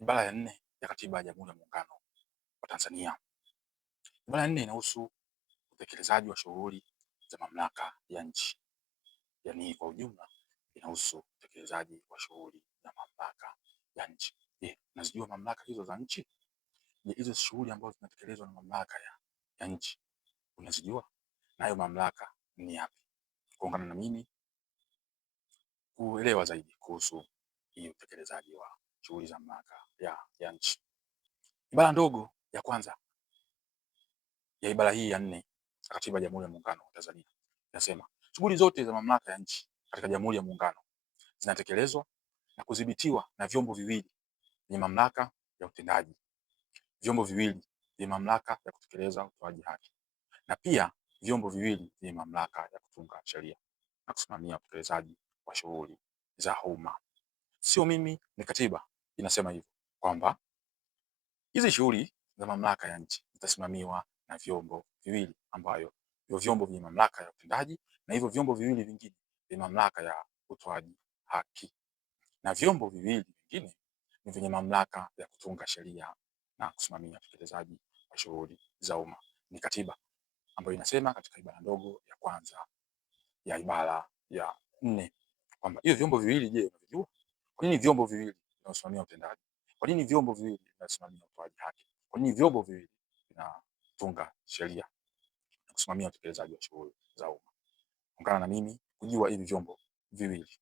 Ibara ya 4 ya Katiba ya Jamhuri ya Muungano wa Tanzania. Ibara ya 4 inahusu utekelezaji wa shughuli za mamlaka ya nchi, yaani kwa ujumla inahusu utekelezaji wa shughuli za mamlaka ya nchi. Je, unazijua mamlaka hizo za nchi? Je, hizo shughuli ambazo zinatekelezwa na mamlaka ya nchi unazijua? Nayo mamlaka ni yapi? Kuungana na mimi kuelewa zaidi kuhusu hii utekelezaji wa shughuli za mamlaka ya nchi. Ibara ndogo ya kwanza ya ibara hii ya 4 ya Katiba ya Jamhuri ya Muungano wa Tanzania inasema shughuli zote za mamlaka ya nchi katika Jamhuri ya Muungano zinatekelezwa na kudhibitiwa na vyombo viwili vyenye mamlaka ya utendaji, vyombo viwili vyenye mamlaka ya kutekeleza utoaji haki, na pia vyombo viwili vyenye mamlaka ya kutunga sheria na kusimamia utekelezaji wa shughuli za umma. Sio mimi, ni katiba inasema hivyo kwamba hizi shughuli za mamlaka ya nchi zitasimamiwa na vyombo viwili ambayo ndio vyombo vyenye mamlaka ya utendaji na hivyo vyombo viwili vingine vyenye mamlaka ya utoaji haki, na vyombo viwili vingine ni vyenye mamlaka ya kutunga sheria na kusimamia utekelezaji wa shughuli za umma. Ni katiba ambayo inasema katika ibara ndogo ya kwanza ya ibara ya 4 kwamba hiyo vyombo viwili, je, unavijua? Kwa nini vyombo viwili vinasimamia utendaji? Kwa nini vyombo viwili vinasimamia utoaji haki? Kwa nini vyombo viwili vinatunga sheria na kusimamia utekelezaji wa shughuli za umma? Ungana na mimi kujua hivi vyombo viwili.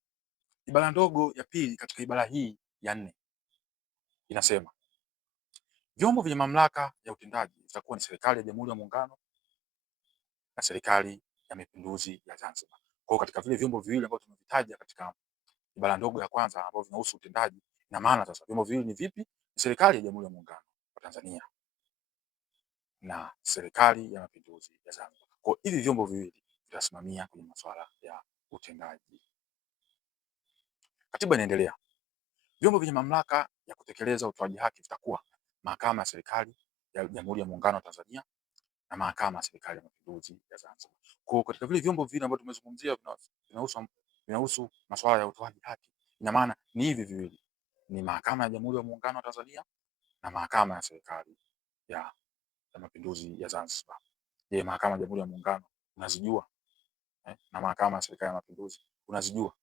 Ibara ndogo ya pili katika ibara hii ya 4 inasema vyombo vyenye mamlaka ya utendaji vitakuwa ni serikali ya Jamhuri ya Muungano na serikali ya Mapinduzi ya Zanzibar. Kwa hiyo katika vile vyombo viwili ambavyo tumevitaja katika ibara ndogo ya kwanza ambavyo vinahusu utendaji, ina maana sasa vyombo viwili ni vipi? Ni serikali ya Jamhuri ya Muungano wa Tanzania na serikali ya Mapinduzi ya Zanzibar. Kwa hivi vyombo viwili vitasimamia kwenye masuala ya utendaji. Katiba inaendelea. Vyombo vyenye mamlaka ya kutekeleza utoaji haki vitakuwa Mahakama ya Serikali ya Jamhuri ya Muungano wa Tanzania na Mahakama ya Serikali ya Mapinduzi ya Zanzibar. Kwa katika vile vyombo viwili ambavyo tumezungumzia vinahusu masuala ya utoaji haki, ina maana ni hivi viwili, ni Mahakama ya Jamhuri ya Muungano wa Tanzania na Mahakama ya Serikali ya Mapinduzi ya Zanzibar. Je, Mahakama ya Jamhuri ya Muungano unazijua? Na Mahakama ya Serikali ya Mapinduzi unazijua?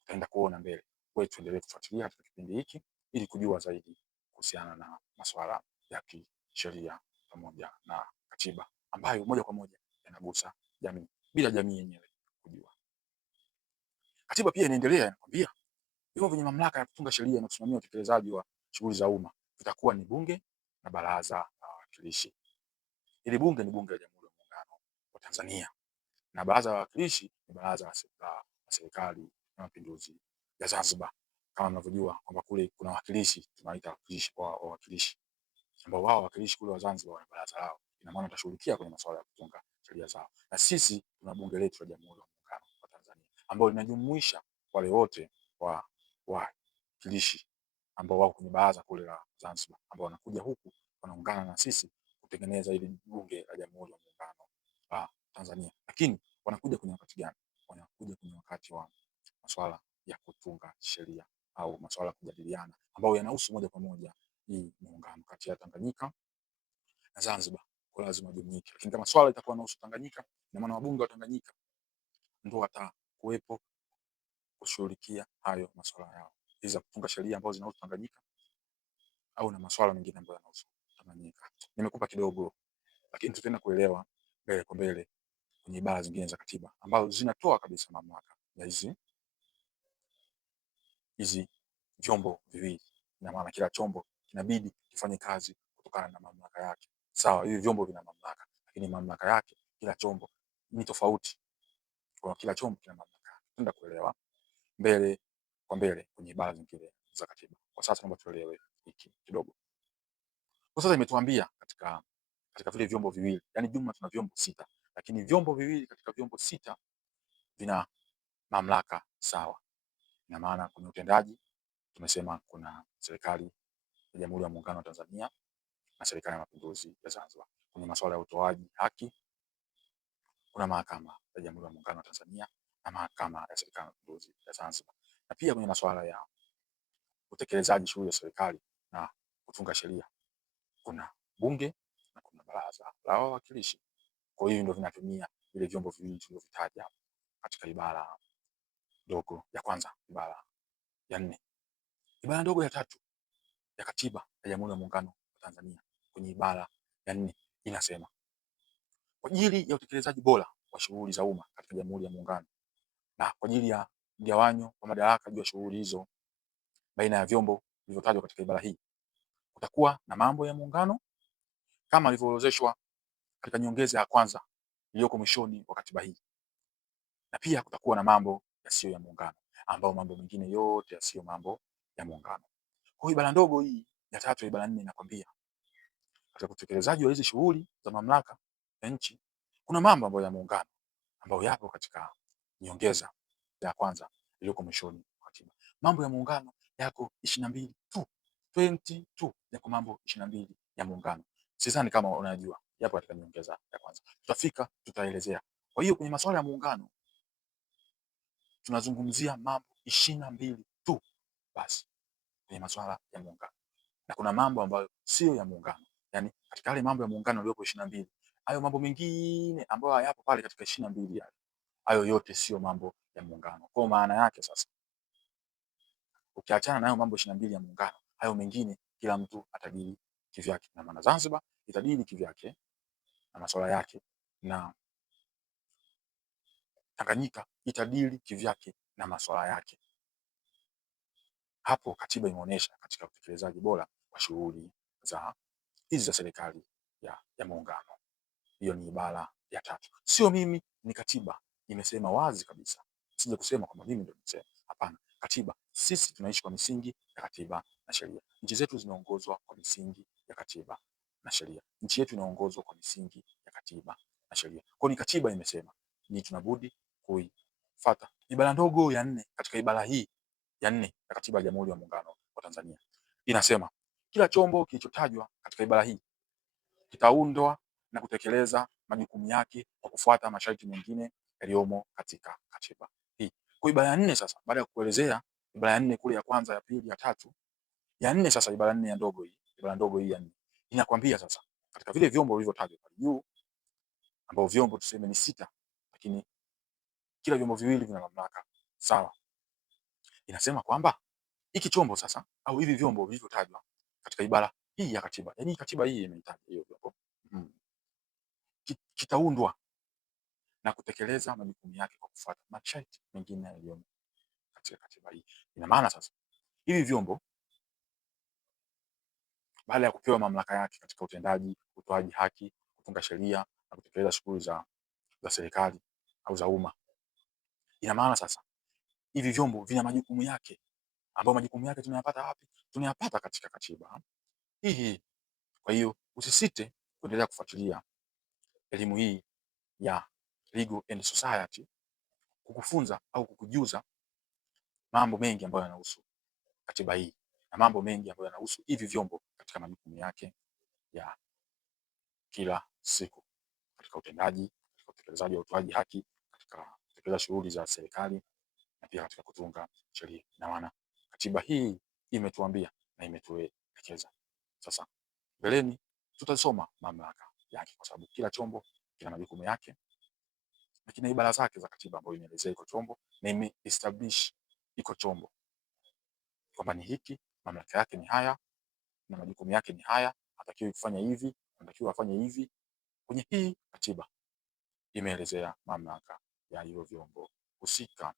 Tutaenda kuona mbele. Wewe tuendelee kufuatilia katika kipindi hiki ili kujua zaidi kuhusiana na masuala ya kisheria pamoja na katiba ambayo moja kwa moja yanagusa jamii bila jamii yenyewe kujua. Katiba pia inaendelea inakwambia vyombo vyenye mamlaka ya kutunga sheria na kusimamia utekelezaji wa shughuli za umma vitakuwa ni Bunge na Baraza la Wawakilishi. Hili bunge ni Bunge la Jamhuri ya Muungano wa Tanzania na Baraza la Wawakilishi ni Baraza la Serikali ya Mapinduzi ya Zanzibar. Kama mnavyojua kwamba kule kuna wawakilishi tunaita wawakilishi ambao wao wawakilishi kule wa Zanzibar wana baraza lao, ina maana watashughulikia kwenye masuala ya kutunga sheria zao, na sisi tuna bunge letu la Jamhuri ya Muungano wa Tanzania ambao linajumuisha wale wote wa wawakilishi ambao wako kwenye baraza kule la Zanzibar ambao wanakuja huku wanaungana na sisi kutengeneza ili bunge la Jamhuri ya Muungano wa Tanzania. Lakini wanakuja kwenye wakati gani? Wanakuja kwenye wakati wa masuala ya kutunga sheria au masuala ya kujadiliana ambayo yanahusu moja kwa moja hii muungano kati ya Tanganyika na Zanzibar, kwa lazima jumuike. Lakini kama swala itakuwa yanahusu Tanganyika, na maana wabunge wa Tanganyika ndio watakuwepo kushughulikia hayo masuala yao, hizo kutunga sheria ambazo zinahusu Tanganyika au na masuala mengine ambayo yanahusu Tanganyika. Nimekupa kidogo, lakini tutaenda kuelewa mbele kwa mbele kwenye ibara zingine za katiba ambazo zinatoa kabisa mamlaka ya hizi vyombo viwili. Ina maana kila chombo kinabidi kifanye kazi kutokana na mamlaka yake. Sawa, hivi vyombo vina mamlaka, lakini mamlaka yake kila chombo ni tofauti. Kwa kila chombo kina mamlaka yake. Tutaenda kuelewa mbele kwa mbele kwenye ibara zingine za katiba. Kwa sasa naomba tuelewe hiki kidogo. Kwa sasa imetuambia katika vile vyombo viwili, yani jumla tuna vyombo 6, lakini vyombo viwili katika vyombo 6 vina mamlaka sawa. Ina maana kwenye utendaji tumesema kuna serikali ya Jamhuri ya Muungano wa Tanzania na serikali ya Mapinduzi ya Zanzibar. Kwenye masuala ya utoaji haki kuna Mahakama ya Jamhuri ya Muungano wa Tanzania na Mahakama ya Serikali ya Mapinduzi ya Zanzibar. Na pia kwenye masuala ya utekelezaji shughuli za serikali na kutunga sheria. Kuna bunge na kuna baraza la wawakilishi. Kwa hiyo ndio vinatumia vile vyombo viwili tulivyovitaja katika ibara ndogo ya kwanza, ibara ya 4. Ibara ndogo ya 3 ya Katiba ya Jamhuri ya Muungano wa Tanzania kwenye ibara ya 4 inasema kwa ajili ya utekelezaji bora wa shughuli za umma katika Jamhuri ya Muungano na kwa ajili ya mgawanyo wa madaraka juu ya shughuli hizo baina ya vyombo vilivyotajwa katika ibara hii, kutakuwa na mambo ya muungano kama ilivyoorodheshwa katika nyongeza ya kwanza iliyoko mwishoni wa katiba hii, na pia kutakuwa na mambo yasiyo ya muungano, ambao mambo mengine yote yasiyo mambo ya muungano. Kwa hiyo ibara ndogo hii ya 3 ya ibara 4 inakwambia katika utekelezaji wa hizi shughuli za mamlaka ya nchi kuna mambo ambayo ya muungano ambayo yapo katika nyongeza ya kwanza iliyoko mwishoni wa katiba. Mambo ya muungano yako 22 tu, 22 yako mambo 22 ya muungano. Sidhani kama unajua, yapo katika nyongeza ya kwanza. Tutafika tutaelezea. Kwa hiyo kwenye masuala ya muungano tunazungumzia mambo 22 tu basi kwenye masuala ya muungano, na kuna mambo ambayo sio ya muungano. Yani katika yale mambo ya muungano yaliyopo 22, hayo mambo mengine ambayo hayapo pale katika 22 yale, hayo yote sio mambo ya muungano. Kwa maana yake sasa, ukiachana na hayo mambo 22 ya muungano, hayo mengine kila mtu atadili kivyake, na maana Zanzibar itadili kivyake na masuala yake, na Tanganyika itadili kivyake na masuala yake. Hapo katiba imeonyesha katika utekelezaji bora wa shughuli za hizi za serikali ya muungano. Hiyo ni ibara ya 3. Sio mimi, ni katiba imesema wazi kabisa. Sije kusema kwamba mimi ndio nimesema. Hapana, katiba. Sisi tunaishi kwa misingi ya katiba na sheria. Nchi zetu zinaongozwa kwa misingi ya katiba na sheria. Nchi yetu inaongozwa kwa misingi ya katiba na sheria. Kwa ni katiba imesema, ni tunabudi kuifuata. Ibara ndogo ya 4 katika ibara hii ya 4 ya Katiba ya Jamhuri ya Muungano wa Tanzania inasema kila chombo kilichotajwa katika ibara hii kitaundwa na kutekeleza majukumu yake kwa kufuata masharti mengine yaliyomo katika katiba hii. Kwa ibara ya 4 sasa, baada ya kuelezea ibara ya 4 kule ya kwanza, ya pili, ya 3, ya 4 sasa, ibara 4 ya ndogo hii, ibara ndogo hii ya 4 inakwambia sasa katika vile vyombo vilivyotajwa pale juu, ambao vyombo tuseme ni 6, lakini kila vyombo viwili vina mamlaka sawa. Inasema kwamba hiki chombo sasa au hivi vyombo vilivyotajwa katika ibara hii ya katiba, yani katiba hii imehitaji hiyo vyombo kitaundwa na kutekeleza majukumu yake kwa kufuata masharti mengine yaliyomo katika katiba hii. Ina maana sasa hivi vyombo baada ya kupewa mamlaka yake katika utendaji, utoaji haki, kutunga sheria na kutekeleza shughuli za serikali au za umma, ina maana sasa hivi vyombo vina majukumu yake, ambayo majukumu yake tunayapata wapi? Tunayapata katika katiba hii. Kwa hiyo usisite kuendelea kufuatilia elimu hii ya Legal and Society kukufunza au kukujuza mambo mengi ambayo yanahusu katiba hii na mambo mengi ambayo yanahusu hivi vyombo katika majukumu yake ya kila siku katika utendaji, katika utekelezaji wa utoaji haki, katika kutekeleza shughuli za serikali na pia katika kutunga sheria. Na maana katiba hii imetuambia na imetuelekeza. Sasa mbeleni tutasoma mamlaka yake, kwa sababu kila chombo kina majukumu yake na kina ibara zake za katiba ambayo inaelezea iko chombo na ime-establish iko chombo kwamba ni hiki, mamlaka yake ni haya na majukumu yake ni haya, hatakiwi kufanya hivi, anatakiwa afanye hivi. Kwenye hii katiba imeelezea mamlaka ya hiyo vyombo husika.